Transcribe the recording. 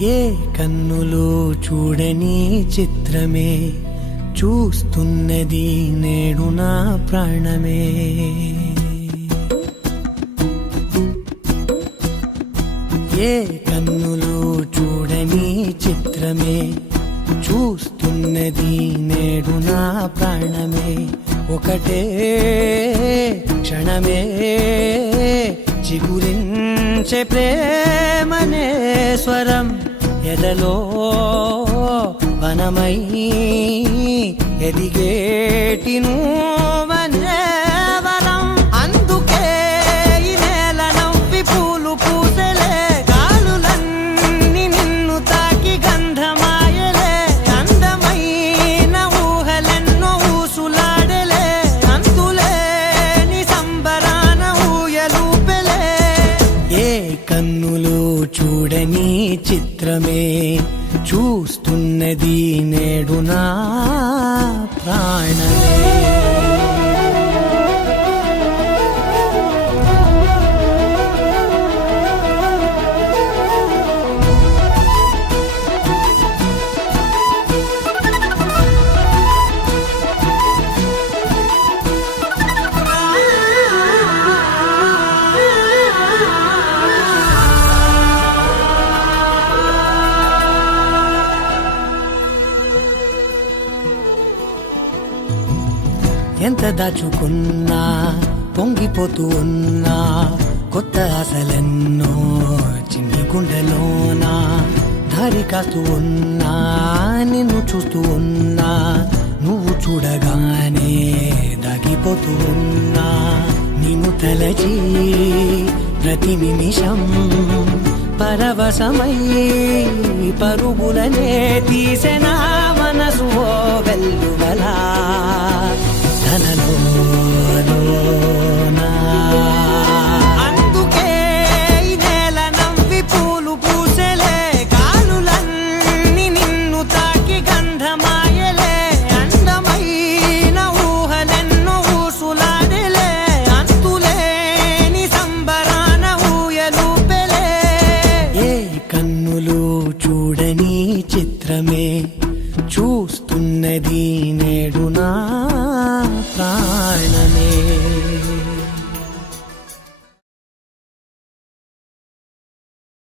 ఏ కన్నులు చూడని చిత్రమే చూస్తున్నది నేడు నా ప్రాణమే. ఏ కన్నులు చూడని చిత్రమే చూస్తున్నది నేడు నా ప్రాణమే. ఒకటే క్షణమే చిగురించే ప్రేమనే స్వరం ఎదలో వనమై ఎదిగేటి నువ్వనే వరం. అందుకే ఈ నేల నవ్వి పూలు పూసెలే, గాలులన్నీ నిన్ను తాకి గంధమాయలే. అందమైన ఊహలెన్నో ఊసులాడలే, అంతులేని సంబరాన ఊయలూపెలే. ఏ కన్నులు చూడని చిత్రమే చూస్తున్నది నేడు నా ప్రాణమే. ఎంత దాచుకున్నా పొంగిపోతూ ఉన్నా, కొత్త ఆశలెన్నో చిన్ని గుండెలోనా దారి కాస్తూ ఉన్నా. నిన్ను చూస్తూ ఉన్నా, నువ్వు చూడగానే దాగిపోతూ ఉన్నా. నిన్ను తలచి ప్రతి నిమిషం పరవశమై పరుగులనే తీసెనా మనసు ఓ వెల్లువలా. తనలో